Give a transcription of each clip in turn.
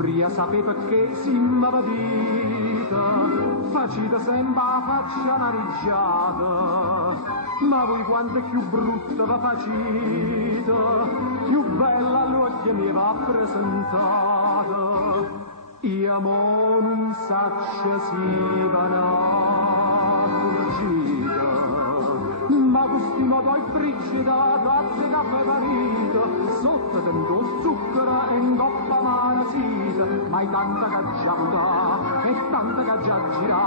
Giuria sapeva che si m'avadita, facita sempre la faccia maneggiata, ma voi quanto più brutta va facita, più bella all'occhio mi va presentata. Io mo non saccio si va ma questi modo il frigida tazze caffè vanita, sotto tanto zucchero e in coppa manasita, ma è tanta che già muta e tanta che già gira,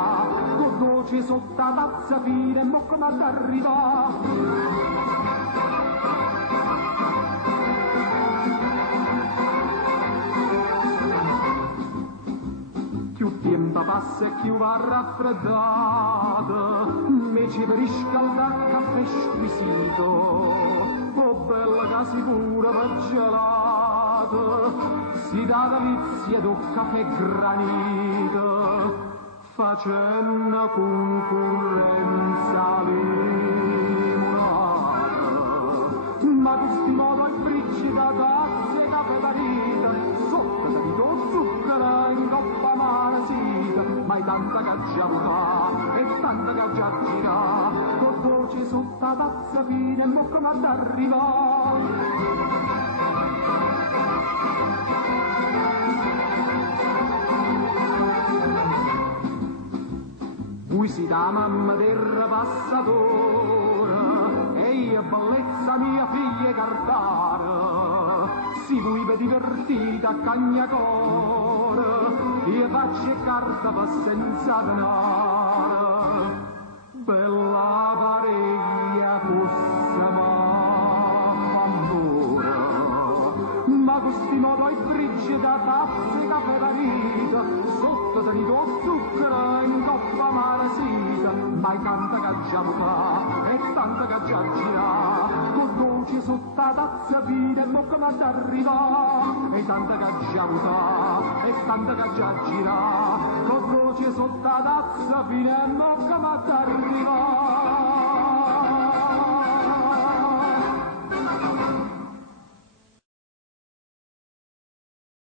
con dolce sotto la tazza fine e mo come ad arrivare. Più tempo passa e più va raffreddata, mi ci per riscaldare caffè squisito, oh bella che si pure va gelata, si dà delizia d'un caffè granito, facendo concorrenza limonata, ma tu sti modo il frigida tazze caffè varita, sotto tanto zucchero in coppa manasita, ma è tanta che già muta e tanta che già gira, con voce sotto la tazza fine e mo come ad arrivare. Voi siete la mamma del passatore e io bellezza mia figlia cardara, si voi vi divertite a cagnacore, io faccio carta per senza denaro, bella pariglia fosse m'amore, ma questi modo è frigida tazze caffè varita, sotto tenito zucchero in coppa manasita, ma è tanta che già muta e tanta che già gira, con voce sotto la tazza fine e mo come ad arrivare, e tanta che già muta e tanta che già gira, con voce sotto la tazza fine e mo come